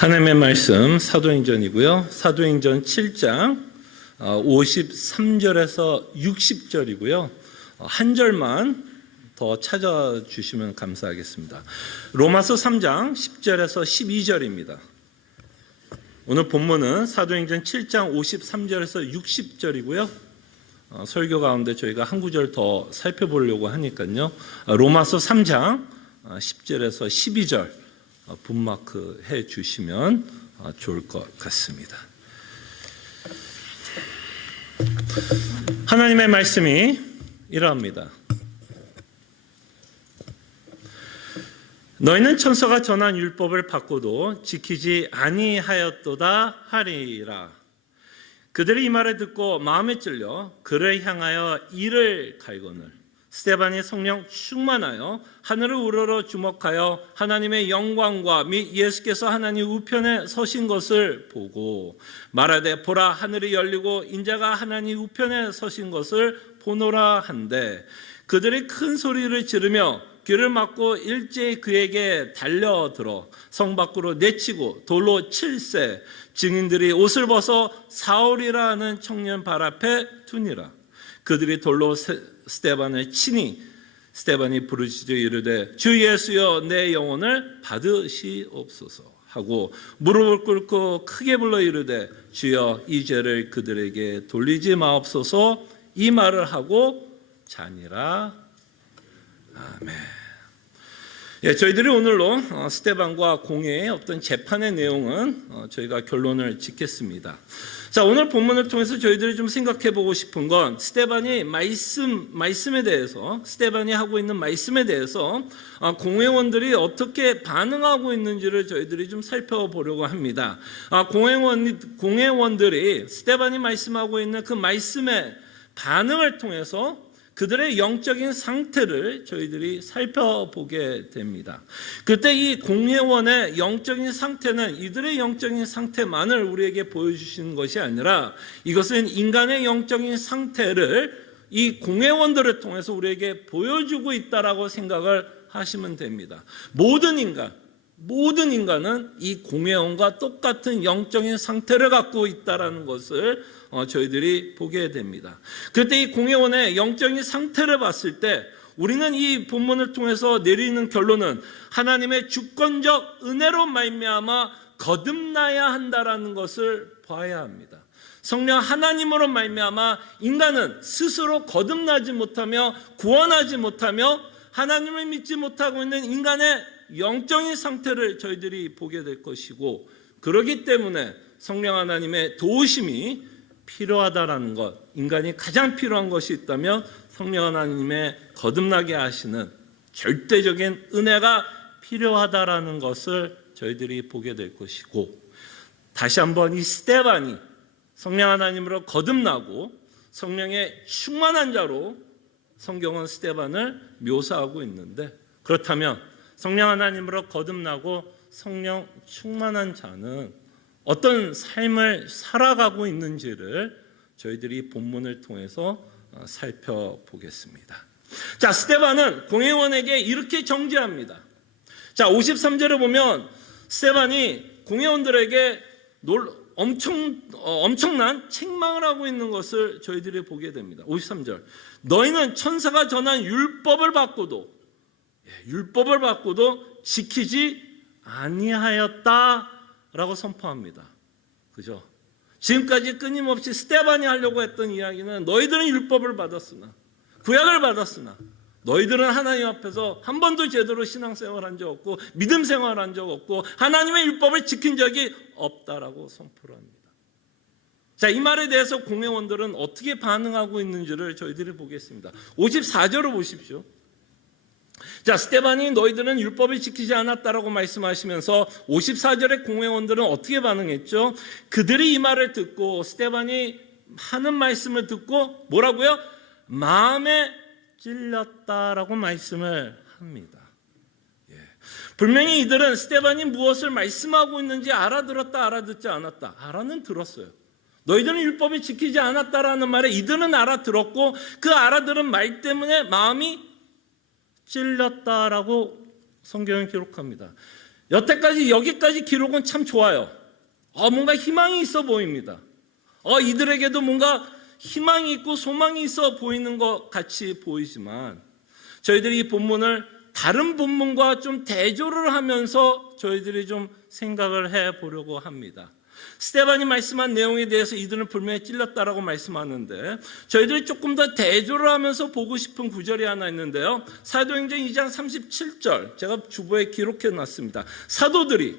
하나님의 말씀 사도행전이고요. 사도행전 7장 53절에서 60절이고요. 한 절만 더 찾아주시면 감사하겠습니다. 로마서 3장 10절에서 12절입니다. 오늘 본문은 사도행전 7장 53절에서 60절이고요. 설교 가운데 저희가 한 구절 더 살펴보려고 하니까요. 로마서 3장 10절에서 12절 분마크 해 주시면 좋을 것 같습니다. 하나님의 말씀이 이러합니다. 너희는 천사가 전한 율법을 받고도 지키지 아니하였도다 하리라. 그들이 이 말을 듣고 마음에 찔려 그를 향하여 이를 갈거늘 스데반이 성령 충만하여 하늘을 우러러 주목하여 하나님의 영광과 및 예수께서 하나님 우편에 서신 것을 보고 말하되 보라 하늘이 열리고 인자가 하나님 우편에 서신 것을 보노라 한데 그들이 큰 소리를 지르며 귀를 막고 일제히 그에게 달려들어 성 밖으로 내치고 돌로 칠세 증인들이 옷을 벗어 사울이라 하는 청년 발 앞에 두니라. 그들이 돌로 스데반을 치니 스데반이 부르짖어 이르되 주 예수여 내 영혼을 받으시옵소서 하고 무릎을 꿇고 크게 불러 이르되 주여 이 죄를 그들에게 돌리지 마옵소서 이 말을 하고 자니라. 아멘. 저희들이 오늘로 스데반과 공회의 어떤 재판의 내용은 저희가 결론을 짓겠습니다. 자, 오늘 본문을 통해서 저희들이 좀 생각해 보고 싶은 건 스데반이 말씀에 대해서 스데반이 하고 있는 말씀에 대해서 공회원들이 어떻게 반응하고 있는지를 저희들이 좀 살펴보려고 합니다. 공회원들이 스데반이 말씀하고 있는 그 말씀의 반응을 통해서 그들의 영적인 상태를 저희들이 살펴보게 됩니다. 그때 이 공회원의 영적인 상태는 이들의 영적인 상태만을 우리에게 보여주시는 것이 아니라 이것은 인간의 영적인 상태를 이 공회원들을 통해서 우리에게 보여주고 있다라고 생각을 하시면 됩니다. 모든 인간은 이 공회원과 똑같은 영적인 상태를 갖고 있다라는 것을 저희들이 보게 됩니다. 그때 이 공회원의 영적인 상태를 봤을 때 우리는 이 본문을 통해서 내리는 결론은 하나님의 주권적 은혜로 말미암아 거듭나야 한다라는 것을 봐야 합니다. 성령 하나님으로 말미암아 인간은 스스로 거듭나지 못하며 구원하지 못하며 하나님을 믿지 못하고 있는 인간의 영적인 상태를 저희들이 보게 될 것이고 그렇기 때문에 성령 하나님의 도우심이 필요하다라는 것, 인간이 가장 필요한 것이 있다면 성령 하나님의 거듭나게 하시는 절대적인 은혜가 필요하다라는 것을 저희들이 보게 될 것이고 다시 한번 이 스데반이 성령 하나님으로 거듭나고 성령의 충만한 자로 성경은 스데반을 묘사하고 있는데 그렇다면 성령 하나님으로 거듭나고 성령 충만한 자는 어떤 삶을 살아가고 있는지를 저희들이 본문을 통해서 살펴보겠습니다. 자, 스데반은 공회원에게 이렇게 정죄합니다. 자, 53절에 보면 스데반이 공회원들에게 엄청난 책망을 하고 있는 것을 저희들이 보게 됩니다. 53절. 너희는 천사가 전한 율법을 받고도 지키지 아니하였다 라고 선포합니다. 그죠? 지금까지 끊임없이 스데반이 하려고 했던 이야기는 너희들은 율법을 받았으나 구약을 받았으나 너희들은 하나님 앞에서 한 번도 제대로 신앙생활을 한 적 없고 믿음 생활을 한 적 없고 하나님의 율법을 지킨 적이 없다라고 선포를 합니다. 자, 이 말에 대해서 공회원들은 어떻게 반응하고 있는지를 저희들이 보겠습니다. 54절을 보십시오. 자, 스데반이 너희들은 율법을 지키지 않았다라고 말씀하시면서 54절의 공회원들은 어떻게 반응했죠? 그들이 이 말을 듣고 스데반이 하는 말씀을 듣고 뭐라고요? 마음에 찔렸다라고 말씀을 합니다. 분명히 이들은 스데반이 무엇을 말씀하고 있는지 알아들었다 알아듣지 않았다. 알아는 들었어요. 너희들은 율법을 지키지 않았다라는 말에 이들은 알아들었고 그 알아들은 말 때문에 마음이 찔렸다라고 성경은 기록합니다. 여태까지 여기까지 기록은 참 좋아요. 뭔가 희망이 있어 보입니다. 이들에게도 뭔가 희망이 있고 소망이 있어 보이는 것 같이 보이지만 저희들이 이 본문을 다른 본문과 좀 대조를 하면서 저희들이 좀 생각을 해보려고 합니다. 스데반이 말씀한 내용에 대해서 이들은 분명히 찔렸다라고 말씀하는데 저희들이 조금 더 대조를 하면서 보고 싶은 구절이 하나 있는데요. 사도행전 2장 37절 제가 주보에 기록해 놨습니다. 사도들이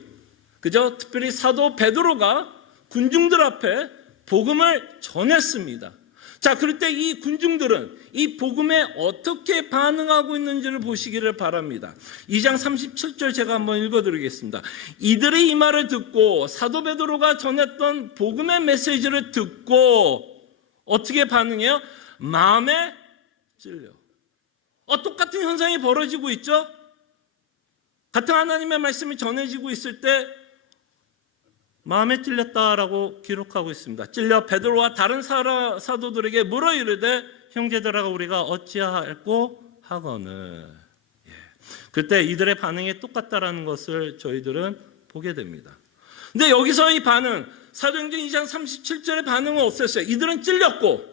특별히 사도 베드로가 군중들 앞에 복음을 전했습니다. 자, 그럴 때 이 군중들은 이 복음에 어떻게 반응하고 있는지를 보시기를 바랍니다. 2장 37절 제가 한번 읽어드리겠습니다. 이들이 이 말을 듣고 사도 베드로가 전했던 복음의 메시지를 듣고 어떻게 반응해요? 마음에 찔려. 똑같은 현상이 벌어지고 있죠? 같은 하나님의 말씀이 전해지고 있을 때 마음에 찔렸다라고 기록하고 있습니다. 찔려 베드로와 다른 사도들에게 물어 이르되 형제들아 우리가 어찌할꼬 하거늘. 그때 이들의 반응이 똑같다라는 것을 저희들은 보게 됩니다. 근데 여기서 이 반응, 사도행전 2장 37절의 반응은 어땠어요? 이들은 찔렸고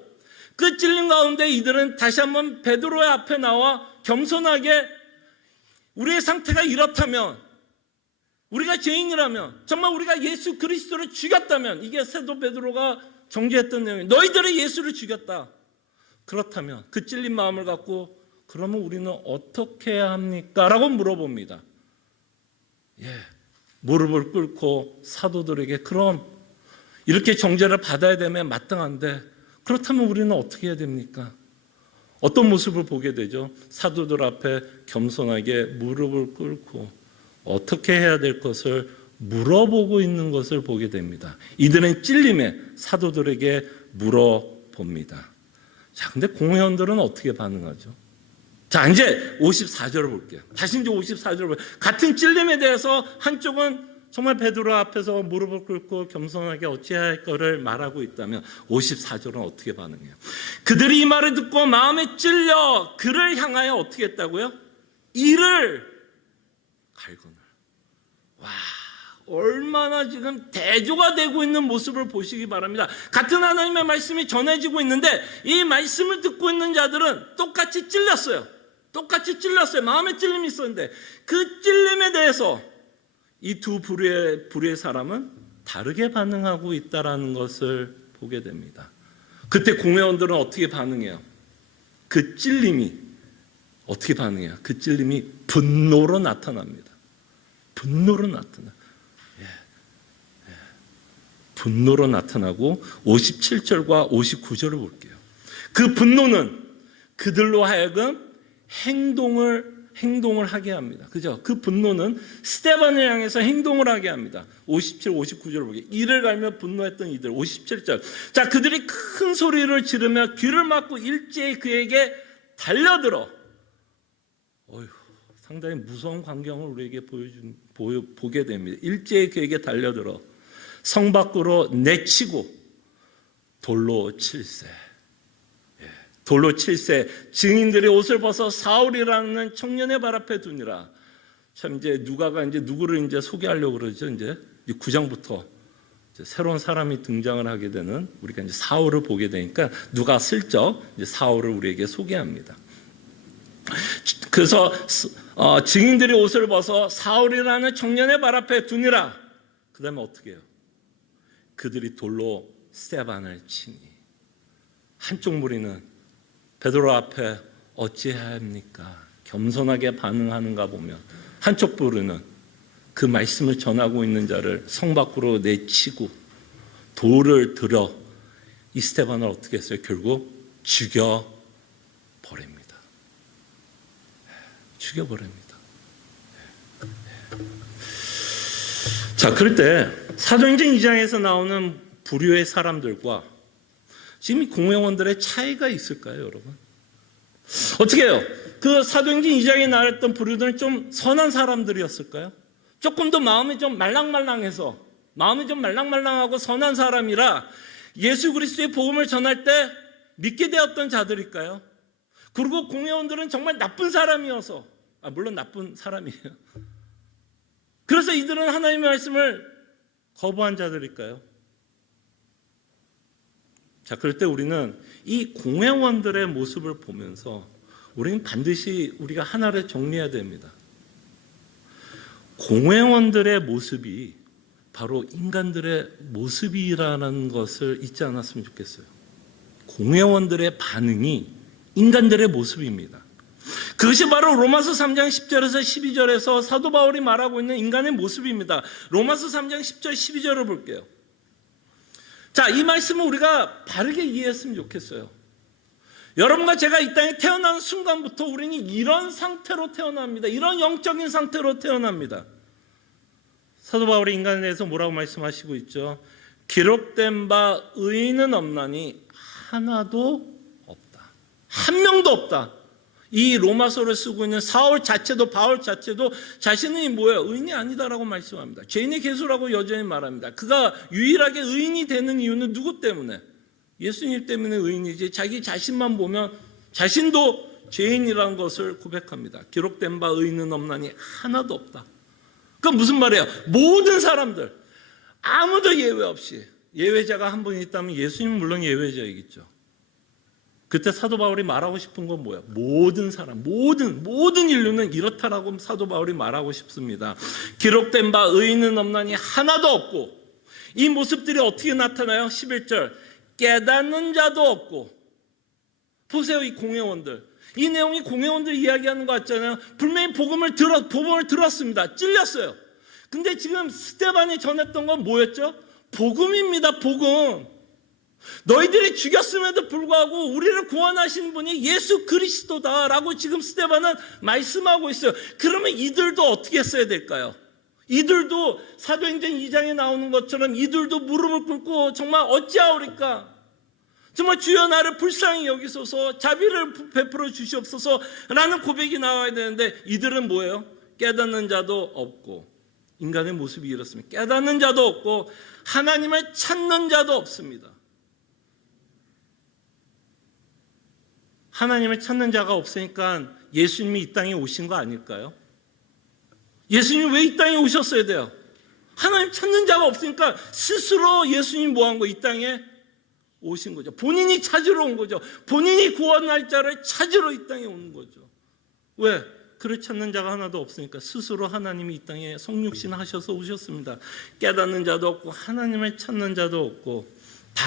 그 찔린 가운데 이들은 다시 한번 베드로의 앞에 나와 겸손하게 우리의 상태가 이렇다면, 우리가 죄인이라면, 정말 우리가 예수 그리스도를 죽였다면, 이게 사도 베드로가 정죄했던 내용이에요. 너희들이 예수를 죽였다. 그렇다면 그 찔린 마음을 갖고 그러면 우리는 어떻게 해야 합니까? 라고 물어봅니다. 무릎을 꿇고 사도들에게 그럼 이렇게 정죄를 받아야 되면 마땅한데 그렇다면 우리는 어떻게 해야 됩니까? 어떤 모습을 보게 되죠? 사도들 앞에 겸손하게 무릎을 꿇고 어떻게 해야 될 것을 물어보고 있는 것을 보게 됩니다. 이들은 찔림에 사도들에게 물어봅니다. 자, 근데 공회원들은 어떻게 반응하죠? 자, 이제 54절을 볼게요. 다시 이제 54절을 볼게요. 같은 찔림에 대해서 한쪽은 정말 베드로 앞에서 무릎을 꿇고 겸손하게 어찌해야 할 거를 말하고 있다면 54절은 어떻게 반응해요? 그들이 이 말을 듣고 마음에 찔려 그를 향하여 어떻게 했다고요? 이를 갈구늘. 와, 얼마나 지금 대조가 되고 있는 모습을 보시기 바랍니다. 같은 하나님의 말씀이 전해지고 있는데 이 말씀을 듣고 있는 자들은 똑같이 찔렸어요. 마음에 찔림이 있었는데 그 찔림에 대해서 이 두 부류의 사람은 다르게 반응하고 있다는 것을 보게 됩니다. 그때 공회원들은 어떻게 반응해요? 그 찔림이 어떻게 반응해요? 그 찔림이 분노로 나타납니다. 분노로 나타나고 57절과 59절을 볼게요. 그 분노는 그들로 하여금 행동을 하게 합니다. 그죠? 그 분노는 스데반을 향해서 행동을 하게 합니다. 57, 59절을 보게. 이를 갈며 분노했던 이들. 57절. 자, 그들이 큰 소리를 지르며 귀를 막고 일제히 그에게 달려들어. 상당히 무서운 광경을 우리에게 보게 됩니다. 일제히 그에게 달려들어 성 밖으로 내치고 돌로 칠세. 증인들이 옷을 벗어 사울이라는 청년의 발 앞에 두니라. 참 이제 누가가 이제 누구를 이제 소개하려고 그러죠. 이제 9장부터 이제 새로운 사람이 등장을 하게 되는 우리가 이제 사울을 보게 되니까 누가 슬쩍 이제 사울을 우리에게 소개합니다. 그래서 증인들이 옷을 벗어 사울이라는 청년의 발 앞에 두니라. 그 다음에 어떻게 해요? 그들이 돌로 스데반을 치니 한쪽 무리는 베드로 앞에 어찌해야 합니까? 겸손하게 반응하는가 보면 한쪽 부류는 그 말씀을 전하고 있는 자를 성 밖으로 내치고 돌을 들어 이 스데반을 어떻게 했어요? 결국 죽여버립니다. 자, 그럴 때 사도행전 2장에서 나오는 부류의 사람들과 지금 이 공회원들의 차이가 있을까요, 여러분? 어떻게 해요? 그 사도행전 2장에 나왔던 부류들은 좀 선한 사람들이었을까요? 조금 더 마음이 좀 말랑말랑하고 선한 사람이라 예수 그리스도의 복음을 전할 때 믿게 되었던 자들일까요? 그리고 공회원들은 정말 나쁜 사람이어서, 물론 나쁜 사람이에요. 그래서 이들은 하나님의 말씀을 거부한 자들일까요? 자, 그럴 때 우리는 이 공회원들의 모습을 보면서 우리는 반드시 우리가 하나를 정리해야 됩니다. 공회원들의 모습이 바로 인간들의 모습이라는 것을 잊지 않았으면 좋겠어요. 공회원들의 반응이 인간들의 모습입니다. 그것이 바로 로마서 3장 10절에서 12절에서 사도 바울이 말하고 있는 인간의 모습입니다. 로마서 3장 10절 12절을 볼게요. 자, 이 말씀을 우리가 바르게 이해했으면 좋겠어요. 여러분과 제가 이 땅에 태어나는 순간부터 우리는 이런 상태로 태어납니다. 이런 영적인 상태로 태어납니다. 사도 바울이 인간에 대해서 뭐라고 말씀하시고 있죠? 기록된 바 의인은 없나니 하나도 없다. 한 명도 없다. 이 로마서를 쓰고 있는 사울 자체도, 바울 자체도 자신이 뭐예요? 의인이 아니다라고 말씀합니다. 죄인의 개수라고 여전히 말합니다. 그가 유일하게 의인이 되는 이유는 누구 때문에? 예수님 때문에 의인이지, 자기 자신만 보면 자신도 죄인이라는 것을 고백합니다. 기록된 바 의인은 없나니 하나도 없다. 그건 무슨 말이에요? 모든 사람들, 아무도 예외 없이, 예외자가 한 분 있다면 예수님은 물론 예외자이겠죠. 그때 사도 바울이 말하고 싶은 건 뭐예요? 모든 사람, 모든 인류는 이렇다라고 사도 바울이 말하고 싶습니다. 기록된 바 의인은 없나니 하나도 없고, 이 모습들이 어떻게 나타나요? 11절, 깨닫는 자도 없고. 보세요, 이 공회원들. 이 내용이 공회원들 이야기하는 것 같잖아요. 분명히 복음을 들었습니다. 찔렸어요. 근데 지금 스데반이 전했던 건 뭐였죠? 복음입니다. 복음. 너희들이 죽였음에도 불구하고 우리를 구원하시는 분이 예수 그리스도다라고 지금 스데반은 말씀하고 있어요. 그러면 이들도 어떻게 했어야 될까요? 이들도 사도행전 2장에 나오는 것처럼 이들도 무릎을 꿇고 정말 어찌하오리까? 정말 주여 나를 불쌍히 여기소서, 자비를 베풀어 주시옵소서라는 고백이 나와야 되는데 이들은 뭐예요? 깨닫는 자도 없고, 인간의 모습이 이렇습니다. 깨닫는 자도 없고 하나님을 찾는 자도 없습니다. 하나님을 찾는 자가 없으니까 예수님이 이 땅에 오신 거 아닐까요? 예수님이 왜 이 땅에 오셨어야 돼요? 하나님 찾는 자가 없으니까 스스로 예수님이 뭐한 거예요? 이 땅에 오신 거죠. 본인이 찾으러 온 거죠. 본인이 구원할 자를 찾으러 이 땅에 오는 거죠. 왜? 그를 찾는 자가 하나도 없으니까 스스로 하나님이 이 땅에 성육신 하셔서 오셨습니다. 깨닫는 자도 없고 하나님을 찾는 자도 없고 다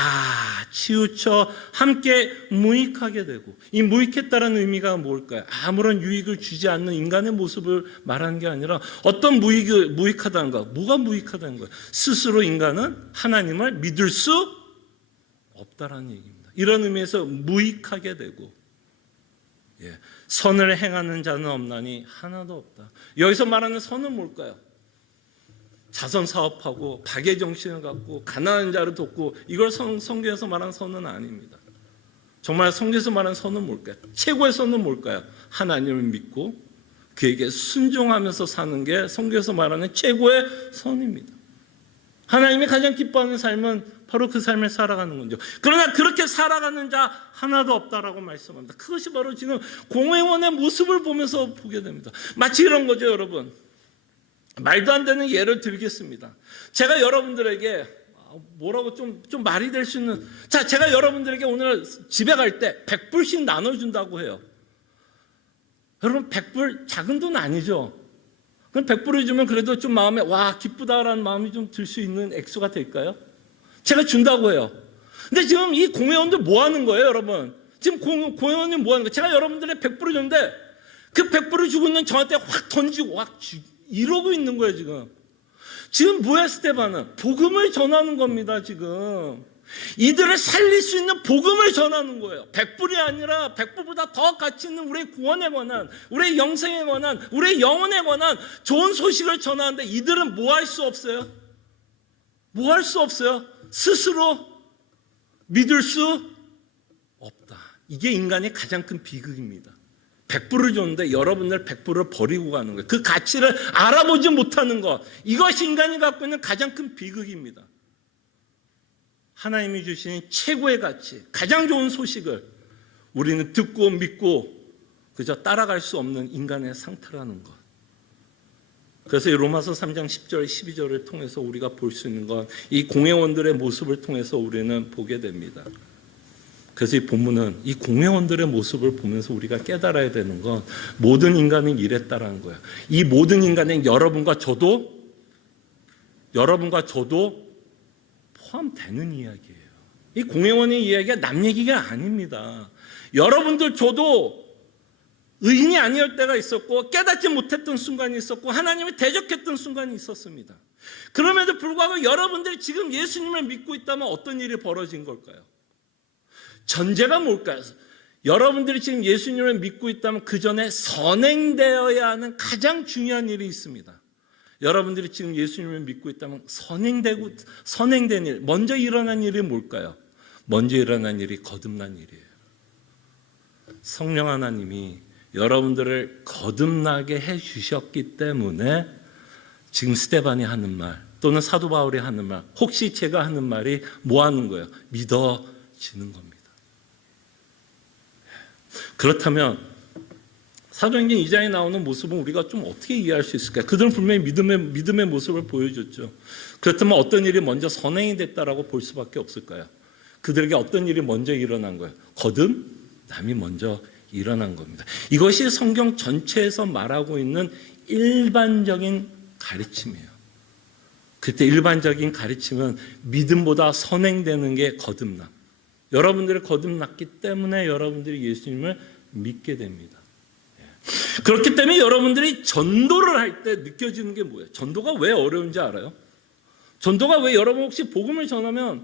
치우쳐 함께 무익하게 되고, 이 무익했다는 의미가 뭘까요? 아무런 유익을 주지 않는 인간의 모습을 말하는 게 아니라 어떤 무익하다는 거, 뭐가 무익하다는 거예요? 스스로 인간은 하나님을 믿을 수 없다라는 얘기입니다. 이런 의미에서 무익하게 되고, 선을 행하는 자는 없나니 하나도 없다. 여기서 말하는 선은 뭘까요? 자선 사업하고 박애 정신을 갖고 가난한 자를 돕고, 이걸 성경에서 말하는 선은 아닙니다. 정말 성경에서 말하는 선은 뭘까요? 최고의 선은 뭘까요? 하나님을 믿고 그에게 순종하면서 사는 게 성경에서 말하는 최고의 선입니다. 하나님이 가장 기뻐하는 삶은 바로 그 삶을 살아가는 거죠. 그러나 그렇게 살아가는 자 하나도 없다라고 말씀합니다. 그것이 바로 지금 공회원의 모습을 보면서 보게 됩니다. 마치 이런 거죠, 여러분. 말도 안 되는 예를 들겠습니다. 제가 여러분들에게 뭐라고 좀 말이 될 수 있는, 자, 제가 여러분들에게 오늘 집에 갈 때 100불씩 나눠준다고 해요. 여러분, 100불 작은 돈 아니죠? 그럼 100불을 주면 그래도 좀 마음에 와 기쁘다라는 마음이 좀 들 수 있는 액수가 될까요? 제가 준다고 해요. 근데 지금 이 공회원들 뭐 하는 거예요, 여러분? 지금 공회원이 뭐 하는 거예요? 제가 여러분들의 100불을 줬는데 그 100불을 주고 있는 저한테 확 던지고 이러고 있는 거예요, 지금. 지금 뭐야, 스데반은? 복음을 전하는 겁니다, 지금. 이들을 살릴 수 있는 복음을 전하는 거예요. 100불이 아니라 100불보다 더 가치 있는 우리의 구원에 관한, 우리의 영생에 관한, 우리의 영혼에 관한 좋은 소식을 전하는데 이들은 뭐 할 수 없어요? 뭐 할 수 없어요? 스스로 믿을 수 없다. 이게 인간의 가장 큰 비극입니다. 100불을 줬는데 여러분들 100불을 버리고 가는 거예요. 그 가치를 알아보지 못하는 것, 이것이 인간이 갖고 있는 가장 큰 비극입니다. 하나님이 주신 최고의 가치, 가장 좋은 소식을 우리는 듣고 믿고 그저 따라갈 수 없는 인간의 상태라는 것. 그래서 이 로마서 3장 10절 12절을 통해서 우리가 볼 수 있는 건 이 공회원들의 모습을 통해서 우리는 보게 됩니다. 그래서 이 본문은 이 공회원들의 모습을 보면서 우리가 깨달아야 되는 건 모든 인간은 이랬다라는 거예요. 이 모든 인간은 여러분과 저도 포함되는 이야기예요. 이 공회원의 이야기가 남 얘기가 아닙니다. 여러분들 저도 의인이 아니었을 때가 있었고 깨닫지 못했던 순간이 있었고 하나님을 대적했던 순간이 있었습니다. 그럼에도 불구하고 여러분들이 지금 예수님을 믿고 있다면 어떤 일이 벌어진 걸까요? 전제가 뭘까요? 여러분들이 지금 예수님을 믿고 있다면 그 전에 선행되어야 하는 가장 중요한 일이 있습니다. 여러분들이 지금 예수님을 믿고 있다면 선행된 일, 먼저 일어난 일이 뭘까요? 먼저 일어난 일이 거듭난 일이에요. 성령 하나님이 여러분들을 거듭나게 해주셨기 때문에 지금 스데반이 하는 말 또는 사도 바울이 하는 말, 혹시 제가 하는 말이 뭐 하는 거예요? 믿어지는 겁니다. 그렇다면 사도행전 2장에 나오는 모습은 우리가 좀 어떻게 이해할 수 있을까요? 그들은 분명히 믿음의 모습을 보여줬죠. 그렇다면 어떤 일이 먼저 선행이 됐다라고 볼 수밖에 없을까요? 그들에게 어떤 일이 먼저 일어난 거예요? 거듭남이 먼저 일어난 겁니다. 이것이 성경 전체에서 말하고 있는 일반적인 가르침이에요. 그때 일반적인 가르침은 믿음보다 선행되는 게 거듭남. 여러분들이 거듭났기 때문에 여러분들이 예수님을 믿게 됩니다. 그렇기 때문에 여러분들이 전도를 할 때 느껴지는 게 뭐예요? 전도가 왜 어려운지 알아요? 전도가 왜 여러분 혹시 복음을 전하면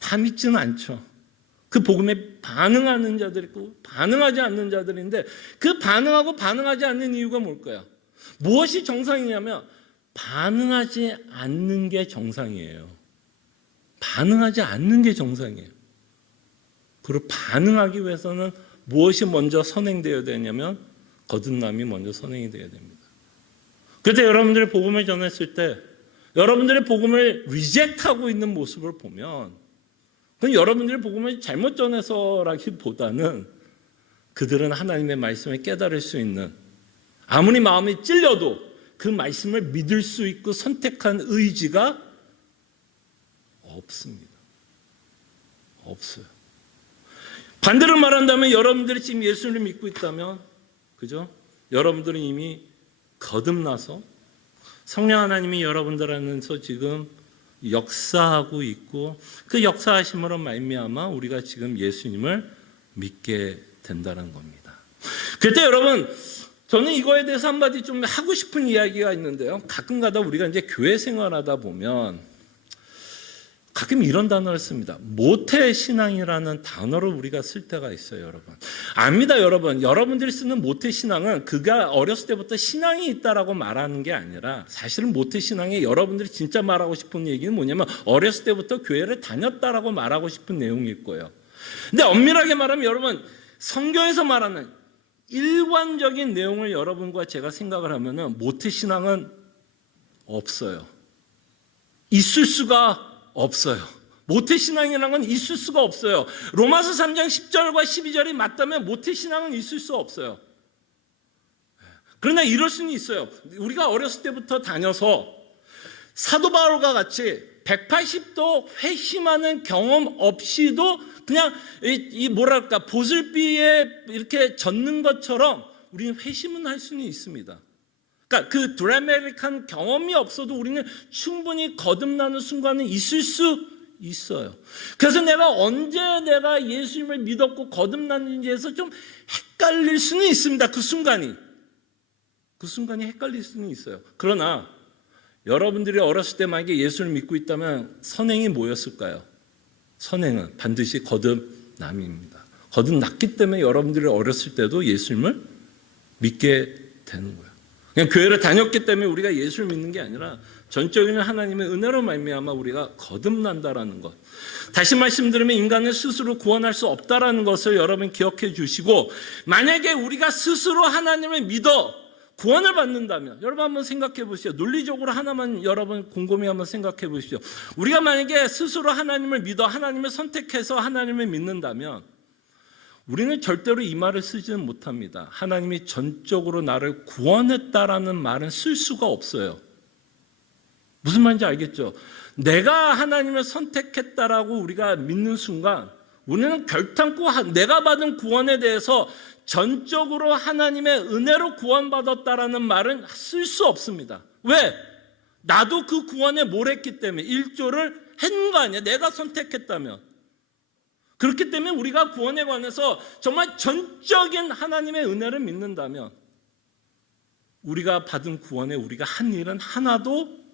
다 믿지는 않죠. 그 복음에 반응하는 자들이 있고 반응하지 않는 자들인데 그 반응하고 반응하지 않는 이유가 뭘까요? 무엇이 정상이냐면 반응하지 않는 게 정상이에요. 반응하지 않는 게 정상이에요. 그리고 반응하기 위해서는 무엇이 먼저 선행되어야 되냐면 거듭남이 먼저 선행이 되어야 됩니다. 그때 여러분들이 복음을 전했을 때 여러분들의 복음을 리젝트하고 있는 모습을 보면 그건 여러분들이 복음을 잘못 전해서라기보다는 그들은 하나님의 말씀을 깨달을 수 있는 아무리 마음이 찔려도 그 말씀을 믿을 수 있고 선택한 의지가 없습니다. 없어요. 반대로 말한다면 여러분들이 지금 예수를 믿고 있다면 그죠? 여러분들은 이미 거듭나서 성령 하나님이 여러분들 안에서 지금 역사하고 있고 그 역사하심으로 말미암아 우리가 지금 예수님을 믿게 된다는 겁니다. 그때 여러분 저는 이거에 대해서 한마디 좀 하고 싶은 이야기가 있는데요. 가끔가다 우리가 이제 교회 생활하다 보면 가끔 이런 단어를 씁니다. 모태신앙이라는 단어를 우리가 쓸 때가 있어요, 여러분. 압니다, 여러분. 여러분들이 쓰는 모태신앙은 그가 어렸을 때부터 신앙이 있다라고 말하는 게 아니라 사실은 모태신앙에 여러분들이 진짜 말하고 싶은 얘기는 뭐냐면 어렸을 때부터 교회를 다녔다라고 말하고 싶은 내용일 거예요. 근데 엄밀하게 말하면 여러분 성경에서 말하는 일관적인 내용을 여러분과 제가 생각을 하면은 모태신앙은 없어요. 있을 수가 없어요. 모태신앙이라는 건 있을 수가 없어요. 로마서 3장 10절과 12절이 맞다면 모태신앙은 있을 수 없어요. 그러나 이럴 수는 있어요. 우리가 어렸을 때부터 다녀서 사도 바울과 같이 180도 회심하는 경험 없이도 그냥 이 뭐랄까 보슬비에 이렇게 젖는 것처럼 우리는 회심은 할 수는 있습니다. 그러니까 그 드라마틱한 경험이 없어도 우리는 충분히 거듭나는 순간은 있을 수 있어요. 그래서 내가 언제 내가 예수님을 믿었고 거듭났는지에서 좀 헷갈릴 수는 있습니다. 그 순간이 헷갈릴 수는 있어요. 그러나 여러분들이 어렸을 때 만약에 예수를 믿고 있다면 선행이 뭐였을까요? 선행은 반드시 거듭남입니다. 거듭났기 때문에 여러분들이 어렸을 때도 예수님을 믿게 되는 거예요. 그냥 교회를 다녔기 때문에 우리가 예수를 믿는 게 아니라 전적인 하나님의 은혜로 말미암아 우리가 거듭난다라는 것. 다시 말씀드리면 인간은 스스로 구원할 수 없다라는 것을 여러분 기억해 주시고 만약에 우리가 스스로 하나님을 믿어 구원을 받는다면 여러분 한번 생각해 보시죠. 논리적으로 하나만 여러분 곰곰이 한번 생각해 보시죠. 우리가 만약에 스스로 하나님을 믿어 하나님을 선택해서 하나님을 믿는다면 우리는 절대로 이 말을 쓰지는 못합니다. 하나님이 전적으로 나를 구원했다라는 말은 쓸 수가 없어요. 무슨 말인지 알겠죠? 내가 하나님을 선택했다라고 우리가 믿는 순간 우리는 결탄코 내가 받은 구원에 대해서 전적으로 하나님의 은혜로 구원받았다라는 말은 쓸 수 없습니다. 왜? 나도 그 구원에 뭘 했기 때문에 일조를 했는 거 아니야. 내가 선택했다면. 그렇기 때문에 우리가 구원에 관해서 정말 전적인 하나님의 은혜를 믿는다면 우리가 받은 구원에 우리가 한 일은 하나도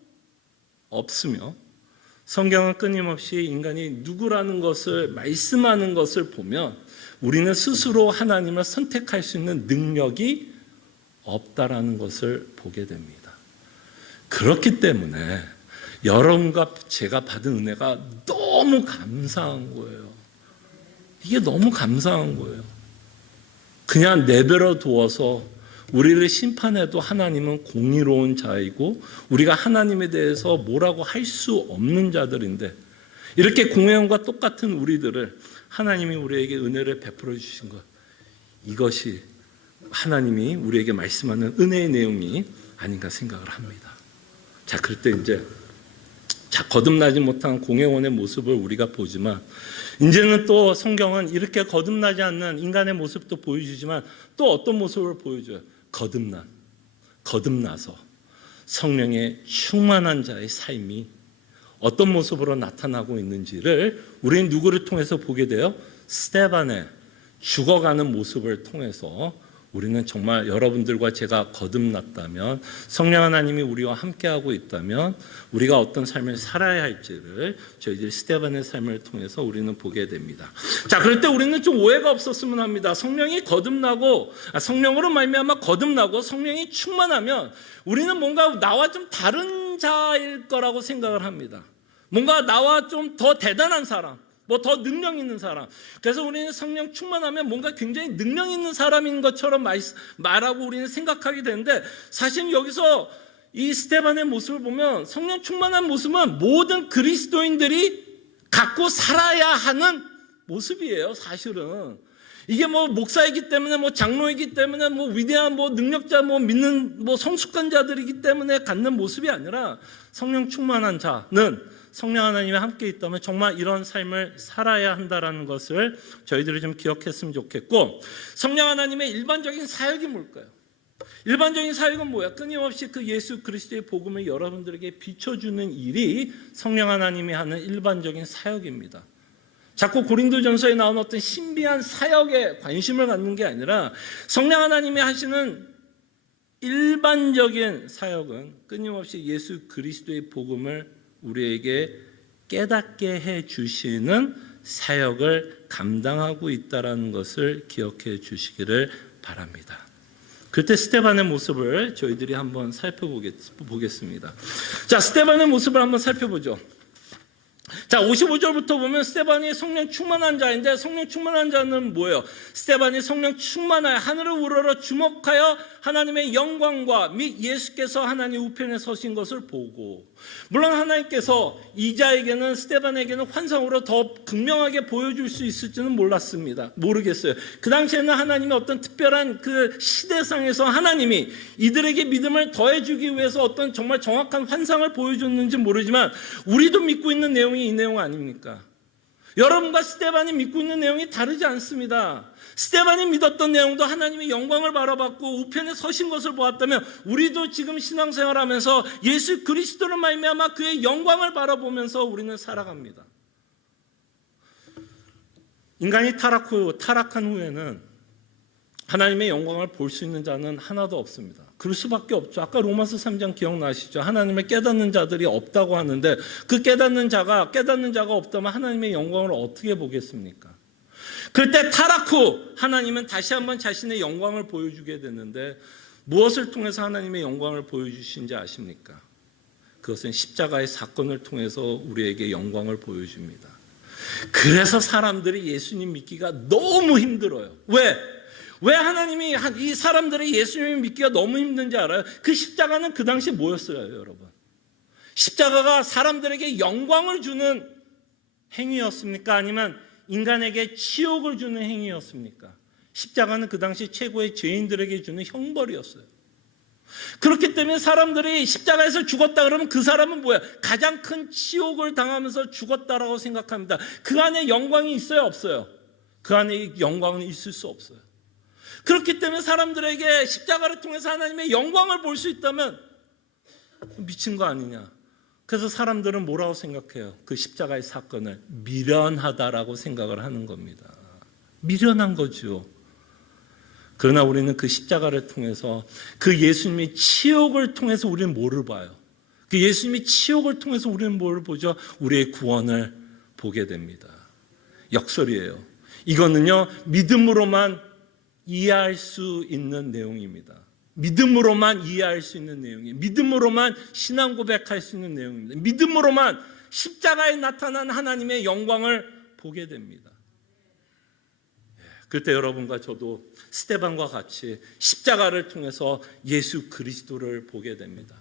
없으며 성경은 끊임없이 인간이 누구라는 것을 말씀하는 것을 보면 우리는 스스로 하나님을 선택할 수 있는 능력이 없다라는 것을 보게 됩니다. 그렇기 때문에 여러분과 제가 받은 은혜가 너무 감사한 거예요. 이게 너무 감사한 거예요. 그냥 내버려 두어서 우리를 심판해도 하나님은 공의로운 자이고 우리가 하나님에 대해서 뭐라고 할 수 없는 자들인데 이렇게 공회원과 똑같은 우리들을 하나님이 우리에게 은혜를 베풀어 주신 것, 이것이 하나님이 우리에게 말씀하는 은혜의 내용이 아닌가 생각을 합니다. 자, 그럴 때 이제 거듭나지 못한 공회원의 모습을 우리가 보지만 이제는 또 성경은 이렇게 거듭나지 않는 인간의 모습도 보여주지만 또 어떤 모습을 보여줘요? 거듭나서 성령의 충만한 자의 삶이 어떤 모습으로 나타나고 있는지를 우리는 누구를 통해서 보게 돼요? 스데반의 죽어가는 모습을 통해서 우리는 정말 여러분들과 제가 거듭났다면, 성령 하나님이 우리와 함께하고 있다면 우리가 어떤 삶을 살아야 할지를 저희들 스데반의 삶을 통해서 우리는 보게 됩니다. 자, 그럴 때 우리는 좀 오해가 없었으면 합니다. 성령이 거듭나고 성령으로 말미암아 거듭나고 성령이 충만하면 우리는 뭔가 나와 좀 다른 자일 거라고 생각을 합니다. 뭔가 나와 좀 더 대단한 사람, 뭐 더 능력 있는 사람. 그래서 우리는 성령 충만하면 뭔가 굉장히 능력 있는 사람인 것처럼 말하고 우리는 생각하게 되는데, 사실 여기서 이 스데반의 모습을 보면 성령 충만한 모습은 모든 그리스도인들이 갖고 살아야 하는 모습이에요. 사실은 이게 뭐 목사이기 때문에 뭐 장로이기 때문에 뭐 위대한 뭐 능력자 뭐 믿는 뭐 성숙한 자들이기 때문에 갖는 모습이 아니라, 성령 충만한 자는 성령 하나님이 함께 있다면 정말 이런 삶을 살아야 한다는 것을 저희들이 좀 기억했으면 좋겠고, 성령 하나님의 일반적인 사역이 뭘까요? 일반적인 사역은 뭐야? 끊임없이 그 예수 그리스도의 복음을 여러분들에게 비춰주는 일이 성령 하나님이 하는 일반적인 사역입니다. 자꾸 고린도전서에 나온 어떤 신비한 사역에 관심을 갖는 게 아니라 성령 하나님이 하시는 일반적인 사역은 끊임없이 예수 그리스도의 복음을 우리에게 깨닫게 해 주시는 사역을 감당하고 있다는 것을 기억해 주시기를 바랍니다. 그때 스데반의 모습을 저희들이 한번 살펴보겠습니다. 자, 스데반의 모습을 한번 살펴보죠. 자, 55절부터 보면 스데반이 성령 충만한 자인데, 성령 충만한 자는 뭐예요? 스데반이 성령 충만하여 하늘을 우러러 주목하여 하나님의 영광과 및 예수께서 하나님 우편에 서신 것을 보고, 물론 하나님께서 이 자에게는, 스데반에게는 환상으로 더 극명하게 보여줄 수 있을지는 모르겠어요. 그 당시에는 하나님의 어떤 특별한 그 시대상에서 하나님이 이들에게 믿음을 더해주기 위해서 어떤 정말 정확한 환상을 보여줬는지 모르지만 우리도 믿고 있는 내용이 이 내용 아닙니까? 여러분과 스데반이 믿고 있는 내용이 다르지 않습니다. 스데반이 믿었던 내용도 하나님의 영광을 바라봤고 우편에 서신 것을 보았다면, 우리도 지금 신앙생활하면서 예수 그리스도를 말미암아 그의 영광을 바라보면서 우리는 살아갑니다. 인간이 타락한 후에는 하나님의 영광을 볼 수 있는 자는 하나도 없습니다. 그럴 수밖에 없죠. 아까 로마서 3장 기억나시죠? 하나님을 깨닫는 자들이 없다고 하는데, 그 깨닫는 자가 없다면 하나님의 영광을 어떻게 보겠습니까? 그럴 때 타락 후 하나님은 다시 한번 자신의 영광을 보여주게 되는데, 무엇을 통해서 하나님의 영광을 보여주신지 아십니까? 그것은 십자가의 사건을 통해서 우리에게 영광을 보여줍니다. 그래서 사람들이 예수님 믿기가 너무 힘들어요. 왜 하나님이 이 사람들의 예수님을 믿기가 너무 힘든지 알아요? 그 십자가는 그 당시 뭐였어요, 여러분? 십자가가 사람들에게 영광을 주는 행위였습니까? 아니면 인간에게 치욕을 주는 행위였습니까? 십자가는 그 당시 최고의 죄인들에게 주는 형벌이었어요. 그렇기 때문에 사람들이 십자가에서 죽었다 그러면 그 사람은 뭐야? 가장 큰 치욕을 당하면서 죽었다라고 생각합니다. 그 안에 영광이 있어요, 없어요? 그 안에 영광은 있을 수 없어요. 그렇기 때문에 사람들에게 십자가를 통해서 하나님의 영광을 볼 수 있다면 미친 거 아니냐. 그래서 사람들은 뭐라고 생각해요? 그 십자가의 사건을 미련하다라고 생각을 하는 겁니다. 미련한 거죠. 그러나 우리는 그 십자가를 통해서 그 예수님의 치욕을 통해서 우리는 뭐를 봐요? 그 예수님의 치욕을 통해서 우리는 뭐를 보죠? 우리의 구원을 보게 됩니다. 역설이에요. 이거는요, 믿음으로만 이해할 수 있는 내용입니다. 믿음으로만 이해할 수 있는 내용이에요. 믿음으로만 신앙 고백할 수 있는 내용입니다. 믿음으로만 십자가에 나타난 하나님의 영광을 보게 됩니다. 그때 여러분과 저도 스데반과 같이 십자가를 통해서 예수 그리스도를 보게 됩니다.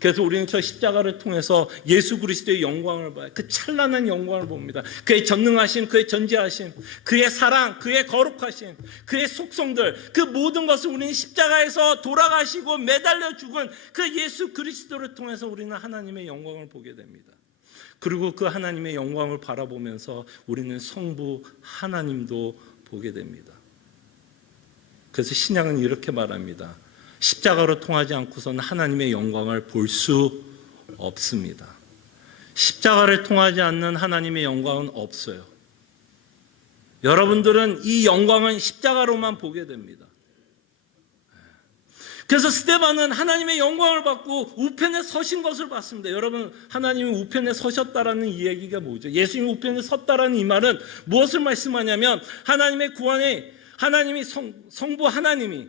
그래서 우리는 저 십자가를 통해서 예수 그리스도의 영광을 봐요. 그 찬란한 영광을 봅니다. 그의 전능하심, 그의 전지하심, 그의 사랑, 그의 거룩하심, 그의 속성들, 그 모든 것을 우리는 십자가에서 돌아가시고 매달려 죽은 그 예수 그리스도를 통해서 우리는 하나님의 영광을 보게 됩니다. 그리고 그 하나님의 영광을 바라보면서 우리는 성부 하나님도 보게 됩니다. 그래서 신약은 이렇게 말합니다. 십자가로 통하지 않고서는 하나님의 영광을 볼 수 없습니다. 십자가를 통하지 않는 하나님의 영광은 없어요. 여러분들은 이 영광은 십자가로만 보게 됩니다. 그래서 스데반은 하나님의 영광을 받고 우편에 서신 것을 봤습니다. 여러분, 하나님이 우편에 서셨다라는 이 얘기가 뭐죠? 예수님이 우편에 섰다라는 이 말은 무엇을 말씀하냐면 하나님의 구원에 하나님이 성부 하나님이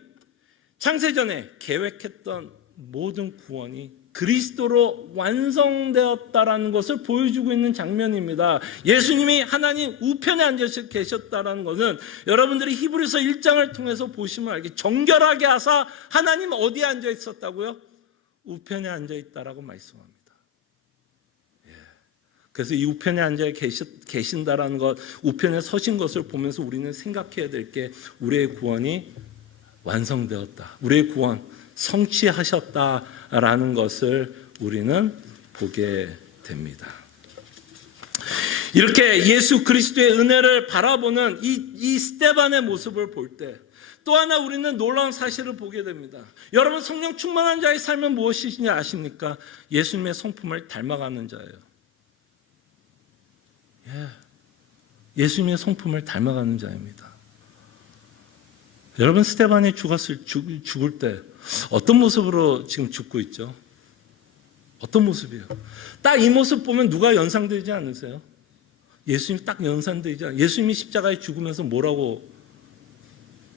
창세전에 계획했던 모든 구원이 그리스도로 완성되었다라는 것을 보여주고 있는 장면입니다. 예수님이 하나님 우편에 앉아 계셨다라는 것은 여러분들이 히브리서 1장을 통해서 보시면 알게 정결하게 하사 하나님 어디에 앉아 있었다고요? 우편에 앉아 있다라고 말씀합니다. 그래서 이 우편에 앉아 계신다라는 것, 우편에 서신 것을 보면서 우리는 생각해야 될 게 우리의 구원이 완성되었다. 우리의 구원 성취하셨다라는 것을 우리는 보게 됩니다. 이렇게 예수 그리스도의 은혜를 바라보는 이 스데반의 모습을 볼 때 또 하나 우리는 놀라운 사실을 보게 됩니다. 여러분, 성령 충만한 자의 삶은 무엇이냐 아십니까? 예수님의 성품을 닮아가는 자예요. 예수님의 성품을 닮아가는 자입니다. 여러분, 스데반이 죽을 때 어떤 모습으로 지금 죽고 있죠? 어떤 모습이에요? 딱 이 모습 보면 누가 연상되지 않으세요? 예수님이 딱 연상되지 않아요. 예수님이 십자가에 죽으면서 뭐라고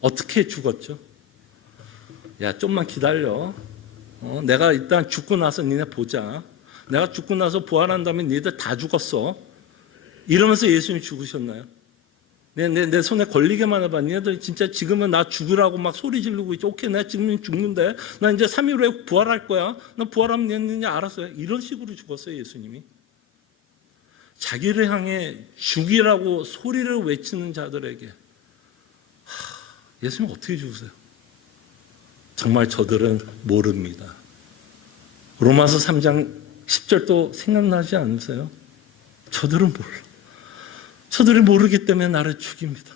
어떻게 죽었죠? 야, 좀만 기다려. 내가 일단 죽고 나서 니네 보자. 내가 죽고 나서 부활한 다음에 니네들 다 죽었어. 이러면서 예수님이 죽으셨나요? 내 손에 걸리게만 해봐. 니네들 진짜 지금은 나 죽으라고 막 소리 지르고 있죠. 오케이, 내가 지금 죽는데 나 이제 3일 후에 부활할 거야. 나 부활하면 니네 알았어요. 이런 식으로 죽었어요, 예수님이. 자기를 향해 죽이라고 소리를 외치는 자들에게 예수님 어떻게 죽으세요? 정말 저들은 모릅니다. 로마서 3장 10절도 생각나지 않으세요? 저들은 몰라. 저들이 모르기 때문에 나를 죽입니다.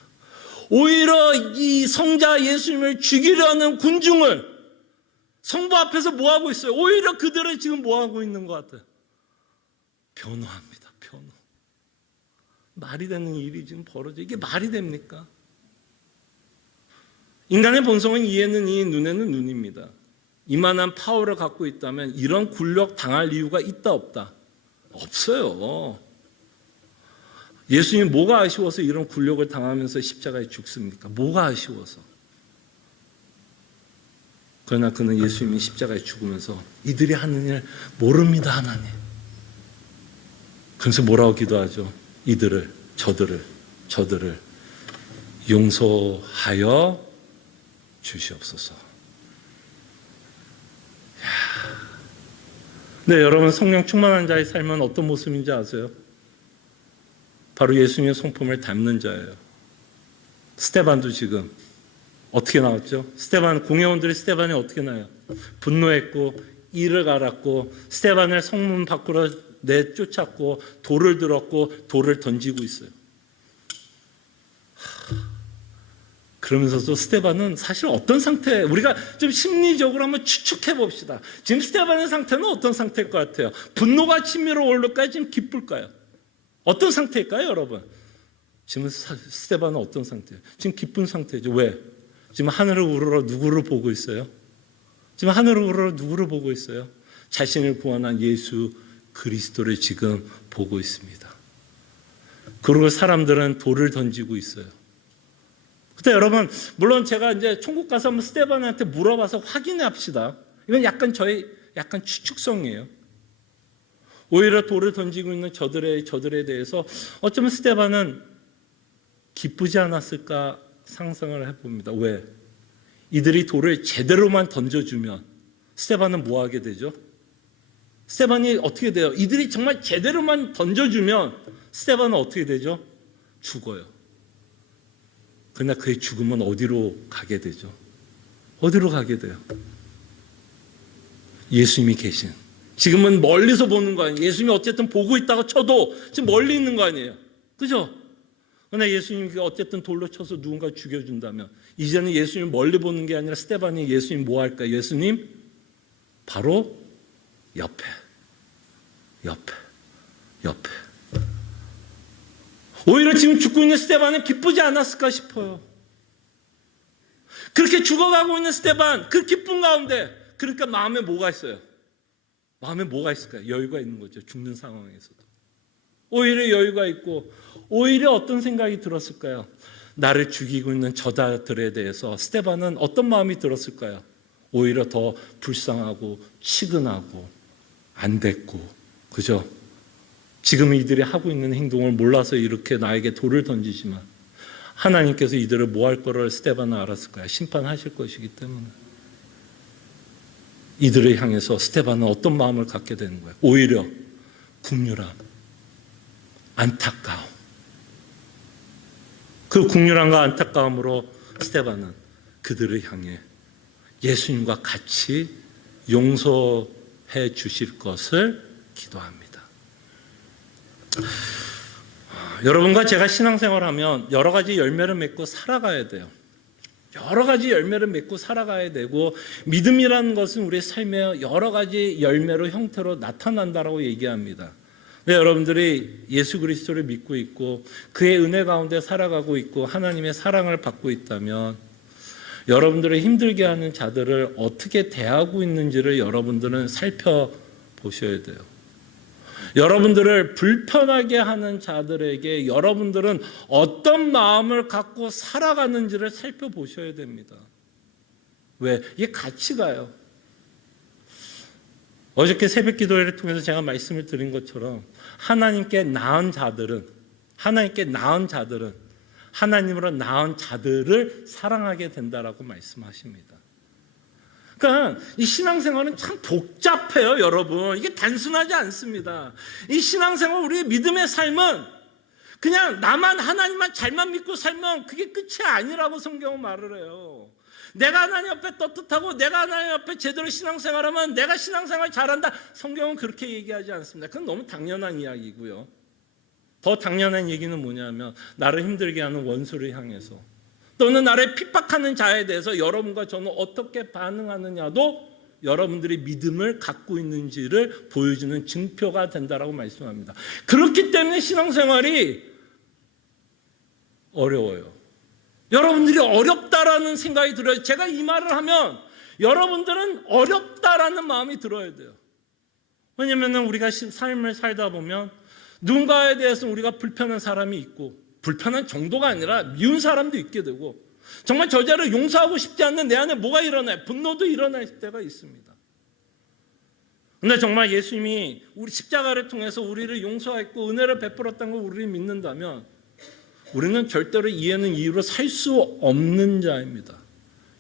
오히려 이 성자 예수님을 죽이려는 군중을 성부 앞에서 뭐하고 있어요? 오히려 그들은 지금 뭐하고 있는 것 같아요? 변호합니다. 변호. 말이 되는 일이 지금 벌어져. 이게 말이 됩니까? 인간의 본성은 이에는 이, 눈에는 눈입니다. 이만한 파워를 갖고 있다면 이런 굴욕 당할 이유가 있다 없다? 없어요. 예수님이 뭐가 아쉬워서 이런 굴욕을 당하면서 십자가에 죽습니까? 뭐가 아쉬워서? 그러나 그는 예수님이 십자가에 죽으면서 이들이 하는 일 모릅니다, 하나님. 그래서 뭐라고 기도하죠? 이들을, 저들을 용서하여 주시옵소서. 네, 여러분, 성령 충만한 자의 삶은 어떤 모습인지 아세요? 바로 예수님의 성품을 닮는 자예요. 스데반도 지금 어떻게 나왔죠? 스데반, 공회원들이 스데반이 어떻게 나요? 분노했고 이를 갈았고 스데반을 성문 밖으로 내쫓았고 돌을 들었고 돌을 던지고 있어요. 그러면서도 스데반은 사실 어떤 상태, 우리가 좀 심리적으로 한번 추측해 봅시다. 지금 스데반의 상태는 어떤 상태일 것 같아요? 분노가 치밀어 오를까요? 지금 기쁠까요? 어떤 상태일까요, 여러분? 지금 스데반은 어떤 상태예요? 지금 기쁜 상태죠. 왜? 지금 하늘을 우러러 누구를 보고 있어요? 지금 하늘을 우러러 누구를 보고 있어요? 자신을 구원한 예수 그리스도를 지금 보고 있습니다. 그리고 사람들은 돌을 던지고 있어요. 근데 여러분, 물론 제가 이제 천국 가서 한번 스데반한테 물어봐서 확인해 합시다. 이건 약간 저의 약간 추측성이에요. 오히려 돌을 던지고 있는 저들에 대해서 어쩌면 스데반은 기쁘지 않았을까 상상을 해봅니다. 왜? 이들이 돌을 제대로만 던져주면 스데반은 뭐 하게 되죠? 스데반이 어떻게 돼요? 이들이 정말 제대로만 던져주면 스데반은 어떻게 되죠? 죽어요. 그러나 그의 죽음은 어디로 가게 되죠? 어디로 가게 돼요? 예수님이 계신. 지금은 멀리서 보는 거 아니에요. 예수님이 어쨌든 보고 있다고 쳐도 지금 멀리 있는 거 아니에요. 그죠? 그러나 예수님이 어쨌든 돌로 쳐서 누군가 죽여준다면 이제는 예수님 멀리 보는 게 아니라 스데반이 예수님 뭐 할까요? 예수님 바로 옆에. 오히려 지금 죽고 있는 스데반은 기쁘지 않았을까 싶어요. 그렇게 죽어가고 있는 스데반, 그 기쁜 가운데 그러니까 마음에 뭐가 있어요? 마음에 뭐가 있을까요? 여유가 있는 거죠. 죽는 상황에서도. 오히려 여유가 있고 오히려 어떤 생각이 들었을까요? 나를 죽이고 있는 저자들에 대해서 스데반은 어떤 마음이 들었을까요? 오히려 더 불쌍하고 치근하고 안 됐고, 그죠? 지금 이들이 하고 있는 행동을 몰라서 이렇게 나에게 돌을 던지지만 하나님께서 이들을 뭐 할 거를 스데반은 알았을까요? 심판하실 것이기 때문에. 이들을 향해서 스데반은 어떤 마음을 갖게 되는 거예요? 오히려 긍휼함, 안타까움. 그 긍휼함과 안타까움으로 스데반은 그들을 향해 예수님과 같이 용서해 주실 것을 기도합니다. 여러분과 제가 신앙생활하면 여러 가지 열매를 맺고 살아가야 돼요. 여러 가지 열매를 맺고 살아가야 되고 믿음이라는 것은 우리의 삶에 여러 가지 열매로 형태로 나타난다라고 얘기합니다. 여러분들이 예수 그리스도를 믿고 있고 그의 은혜 가운데 살아가고 있고 하나님의 사랑을 받고 있다면 여러분들을 힘들게 하는 자들을 어떻게 대하고 있는지를 여러분들은 살펴보셔야 돼요. 여러분들을 불편하게 하는 자들에게 여러분들은 어떤 마음을 갖고 살아가는지를 살펴보셔야 됩니다. 왜? 이게 같이 가요. 어저께 새벽 기도회를 통해서 제가 말씀을 드린 것처럼 하나님께 낳은 자들은 하나님으로 낳은 자들을 사랑하게 된다라고 말씀하십니다. 그러니까 이 신앙생활은 참 복잡해요, 여러분. 이게 단순하지 않습니다. 이 신앙생활, 우리의 믿음의 삶은 그냥 나만 하나님만 잘만 믿고 살면 그게 끝이 아니라고 성경은 말을 해요. 내가 하나님 앞에 떳떳하고 내가 하나님 앞에 제대로 신앙생활하면 내가 신앙생활 잘한다. 성경은 그렇게 얘기하지 않습니다. 그건 너무 당연한 이야기고요. 더 당연한 얘기는 뭐냐면 나를 힘들게 하는 원수를 향해서 또는 나를 핍박하는 자에 대해서 여러분과 저는 어떻게 반응하느냐도 여러분들이 믿음을 갖고 있는지를 보여주는 증표가 된다라고 말씀합니다. 그렇기 때문에 신앙생활이 어려워요. 여러분들이 어렵다라는 생각이 들어요. 제가 이 말을 하면 여러분들은 어렵다라는 마음이 들어야 돼요. 왜냐하면 우리가 삶을 살다 보면 누군가에 대해서 우리가 불편한 사람이 있고 불편한 정도가 아니라 미운 사람도 있게 되고 정말 저자를 용서하고 싶지 않는 내 안에 뭐가 일어나요? 분노도 일어날 때가 있습니다. 그런데 정말 예수님이 우리 십자가를 통해서 우리를 용서했고 은혜를 베풀었다는 걸 우리를 믿는다면 우리는 절대로 이해는 이유로 살 수 없는 자입니다.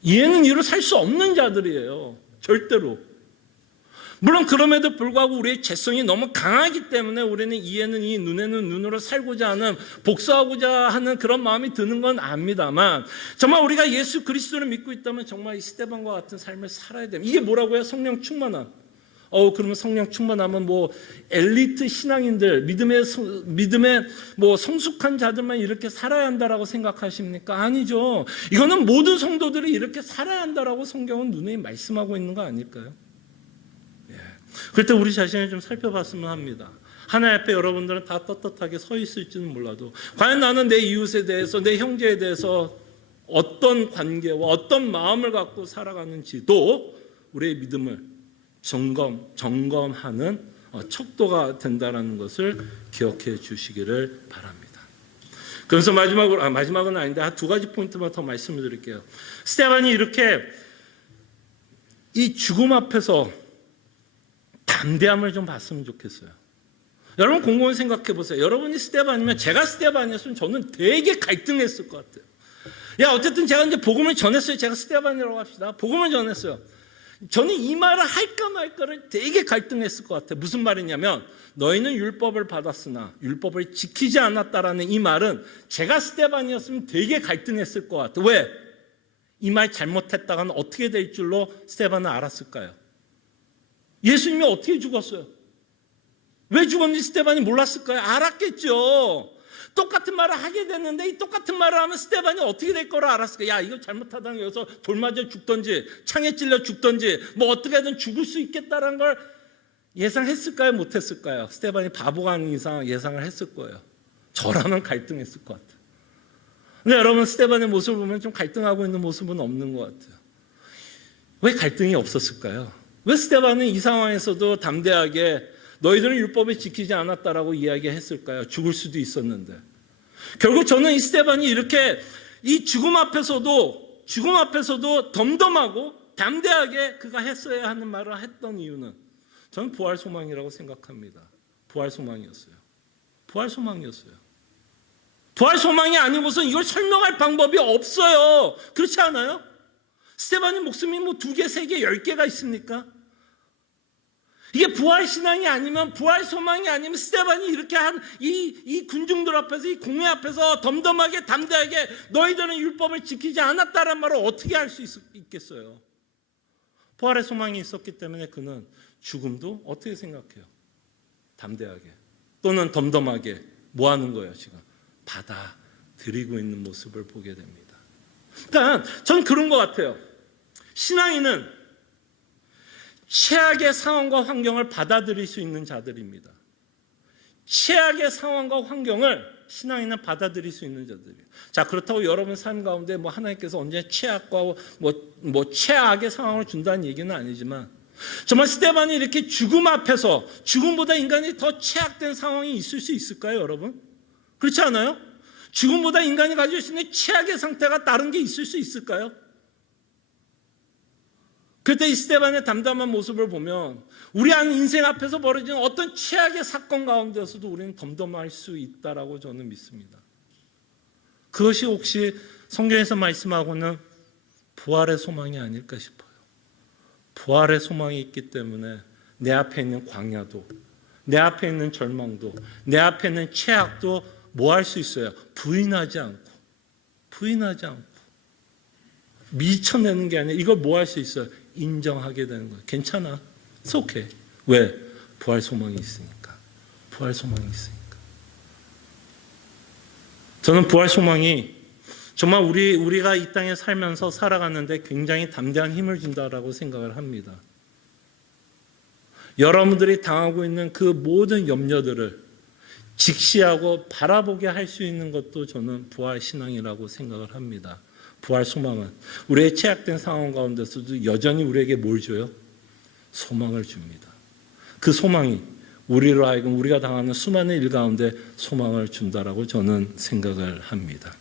이해는 이유로 살 수 없는 자들이에요. 절대로. 물론 그럼에도 불구하고 우리의 죄성이 너무 강하기 때문에 우리는 이에는 이 눈에는 눈으로 살고자 하는, 복수하고자 하는 그런 마음이 드는 건 압니다만, 정말 우리가 예수 그리스도를 믿고 있다면 정말 이 스데반과 같은 삶을 살아야 됩니다. 이게 뭐라고요? 성령 충만함. 그러면 성령 충만하면 뭐 엘리트 신앙인들, 믿음의 뭐 성숙한 자들만 이렇게 살아야 한다라고 생각하십니까? 아니죠. 이거는 모든 성도들이 이렇게 살아야 한다라고 성경은 누누이 말씀하고 있는 거 아닐까요? 그럴 때 우리 자신을 좀 살펴봤으면 합니다. 하나님 앞에 여러분들은 다 떳떳하게 서 있을지는 몰라도 과연 나는 내 이웃에 대해서, 내 형제에 대해서 어떤 관계와 어떤 마음을 갖고 살아가는지도 우리의 믿음을 점검하는 척도가 된다는 것을 기억해 주시기를 바랍니다. 그래서 마지막은 아닌데 한 두 가지 포인트만 더 말씀을 드릴게요. 스데반이 이렇게 이 죽음 앞에서 담대함을 좀 봤으면 좋겠어요. 여러분 곰곰이 생각해 보세요. 여러분이 스데반이면, 제가 스데반이었으면 저는 되게 갈등했을 것 같아요. 어쨌든 제가 이제 복음을 전했어요. 제가 스데반이라고 합시다. 복음을 전했어요. 저는 이 말을 할까 말까를 되게 갈등했을 것 같아요. 무슨 말이냐면, 너희는 율법을 받았으나 율법을 지키지 않았다라는 이 말은 제가 스데반이었으면 되게 갈등했을 것 같아요. 왜? 이 말 잘못했다가는 어떻게 될 줄로 스데반은 알았을까요? 예수님이 어떻게 죽었어요? 왜 죽었는지 스데반이 몰랐을까요? 알았겠죠. 똑같은 말을 하게 됐는데 이 똑같은 말을 하면 스데반이 어떻게 될 거를 알았을까요? 이거 잘못하다가 여기서 돌 맞아 죽던지 창에 찔려 죽던지 뭐 어떻게든 죽을 수 있겠다는 걸 예상했을까요? 못했을까요? 스데반이 바보가 아닌 이상 예상을 했을 거예요. 저라면 갈등했을 것 같아요. 근데 여러분 스데반의 모습을 보면 좀 갈등하고 있는 모습은 없는 것 같아요. 왜 갈등이 없었을까요? 왜 스데반은 이 상황에서도 담대하게 너희들은 율법을 지키지 않았다라고 이야기했을까요? 죽을 수도 있었는데. 결국 저는 이 스데반이 이렇게 이 죽음 앞에서도 덤덤하고 담대하게 그가 했어야 하는 말을 했던 이유는 저는 부활 소망이라고 생각합니다. 부활 소망이었어요. 부활 소망이 아니고선 이걸 설명할 방법이 없어요. 그렇지 않아요? 스데반의 목숨이 뭐 2개, 3개, 10개가 있습니까? 이게 부활 신앙이 아니면, 부활 소망이 아니면 스데반이 이렇게 한 이 군중들 앞에서, 이 공회 앞에서 덤덤하게 담대하게 너희들은 율법을 지키지 않았다는 말을 어떻게 할 수 있겠어요? 부활의 소망이 있었기 때문에 그는 죽음도 어떻게 생각해요? 담대하게 또는 덤덤하게 뭐 하는 거예요? 지금 받아들이고 있는 모습을 보게 됩니다. 그러니까 저는 그런 것 같아요. 신앙인은 최악의 상황과 환경을 받아들일 수 있는 자들입니다. 최악의 상황과 환경을 신앙인은 받아들일 수 있는 자들이에요. 자, 그렇다고 여러분 삶 가운데 뭐 하나님께서 언제 최악과 뭐 최악의 상황을 준다는 얘기는 아니지만, 정말 스데반이 이렇게 죽음 앞에서, 죽음보다 인간이 더 최악된 상황이 있을 수 있을까요, 여러분? 그렇지 않아요? 죽음보다 인간이 가질 수 있는 최악의 상태가 다른 게 있을 수 있을까요? 그때 이 스데반의 담담한 모습을 보면 우리 안 인생 앞에서 벌어지는 어떤 최악의 사건 가운데서도 우리는 덤덤할 수 있다라고 저는 믿습니다. 그것이 혹시 성경에서 말씀하고는 부활의 소망이 아닐까 싶어요. 부활의 소망이 있기 때문에 내 앞에 있는 광야도, 내 앞에 있는 절망도, 내 앞에 있는 최악도 뭐 할 수 있어요? 부인하지 않고 미쳐내는 게 아니라 이걸 뭐 할 수 있어요? 인정하게 되는 거예요. 괜찮아. It's okay. 왜? 부활 소망이 있으니까. 저는 부활 소망이 정말 우리가 이 땅에 살면서 살아가는데 굉장히 담대한 힘을 준다라고 생각을 합니다. 여러분들이 당하고 있는 그 모든 염려들을 직시하고 바라보게 할 수 있는 것도 저는 부활 신앙이라고 생각을 합니다. 부활 소망은 우리의 최악된 상황 가운데서도 여전히 우리에게 뭘 줘요? 소망을 줍니다. 그 소망이 우리로 하여금 우리가 당하는 수많은 일 가운데 소망을 준다라고 저는 생각을 합니다.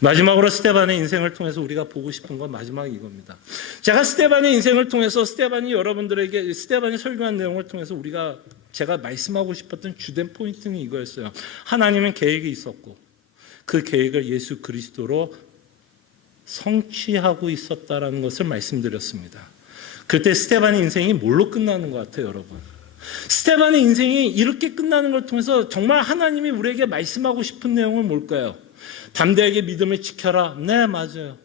마지막으로 스데반의 인생을 통해서 우리가 보고 싶은 건 마지막 이겁니다. 제가 스데반의 인생을 통해서 스데반이 설교한 내용을 통해서 제가 말씀하고 싶었던 주된 포인트는 이거였어요. 하나님은 계획이 있었고 그 계획을 예수 그리스도로 성취하고 있었다라는 것을 말씀드렸습니다. 그때 스데반의 인생이 뭘로 끝나는 것 같아요, 여러분? 스데반의 인생이 이렇게 끝나는 걸 통해서 정말 하나님이 우리에게 말씀하고 싶은 내용은 뭘까요? 담대하게 믿음을 지켜라. 네, 맞아요.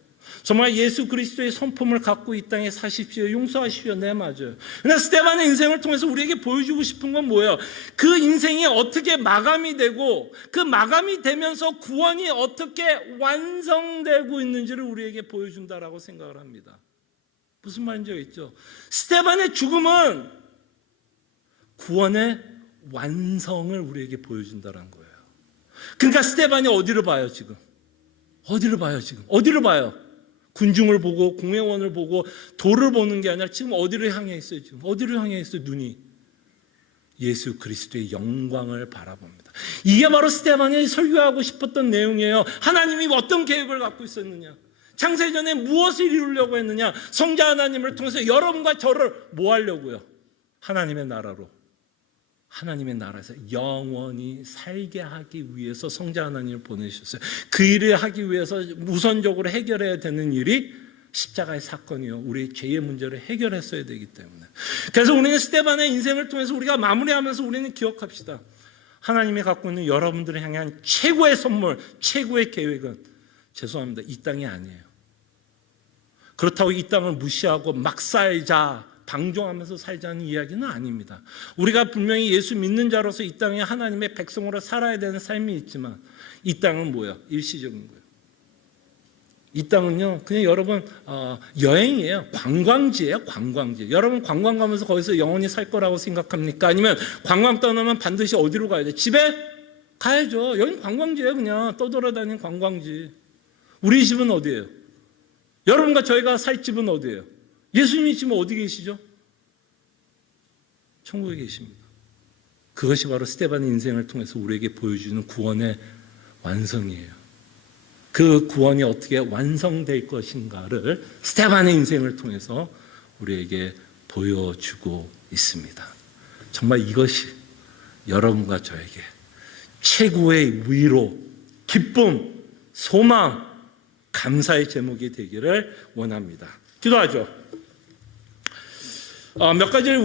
정말 예수 그리스도의 성품을 갖고 이 땅에 사십시오. 용서하십시오. 네, 맞아요. 그러나 스데반의 인생을 통해서 우리에게 보여주고 싶은 건 뭐예요? 그 인생이 어떻게 마감이 되고 그 마감이 되면서 구원이 어떻게 완성되고 있는지를 우리에게 보여준다라고 생각을 합니다. 무슨 말인지 알겠죠? 스데반의 죽음은 구원의 완성을 우리에게 보여준다는 거예요. 그러니까 스데반이 어디를 봐요, 지금? 어디를 봐요, 지금? 어디를 봐요? 군중을 보고 공회원을 보고 돌을 보는 게 아니라 지금 어디를 향해 있어요? 지금 어디를 향해 있어요? 눈이 예수 그리스도의 영광을 바라봅니다. 이게 바로 스데반이 설교하고 싶었던 내용이에요. 하나님이 어떤 계획을 갖고 있었느냐? 창세전에 무엇을 이루려고 했느냐? 성자 하나님을 통해서 여러분과 저를 뭐 하려고요? 하나님의 나라로, 하나님의 나라에서 영원히 살게 하기 위해서 성자 하나님을 보내주셨어요. 그 일을 하기 위해서 우선적으로 해결해야 되는 일이 십자가의 사건이요, 우리의 죄의 문제를 해결했어야 되기 때문에. 그래서 우리는 스데반의 인생을 통해서 우리가 마무리하면서 우리는 기억합시다. 하나님이 갖고 있는 여러분들을 향한 최고의 선물, 최고의 계획은, 죄송합니다, 이 땅이 아니에요. 그렇다고 이 땅을 무시하고 막 살자, 방종하면서 살자는 이야기는 아닙니다. 우리가 분명히 예수 믿는 자로서 이 땅에 하나님의 백성으로 살아야 되는 삶이 있지만 이 땅은 뭐야? 일시적인 거예요. 이 땅은요, 그냥 여러분 여행이에요. 관광지예요. 관광지. 여러분 관광 가면서 거기서 영원히 살 거라고 생각합니까? 아니면 관광 떠나면 반드시 어디로 가야 돼? 집에 가야죠. 여긴 관광지예요. 그냥 떠돌아다니는 관광지. 우리 집은 어디예요? 여러분과 저희가 살 집은 어디예요? 예수님이 지금 어디 계시죠? 천국에 계십니다. 그것이 바로 스데반의 인생을 통해서 우리에게 보여주는 구원의 완성이에요. 그 구원이 어떻게 완성될 것인가를 스데반의 인생을 통해서 우리에게 보여주고 있습니다. 정말 이것이 여러분과 저에게 최고의 위로, 기쁨, 소망, 감사의 제목이 되기를 원합니다. 기도하죠. 몇 가지를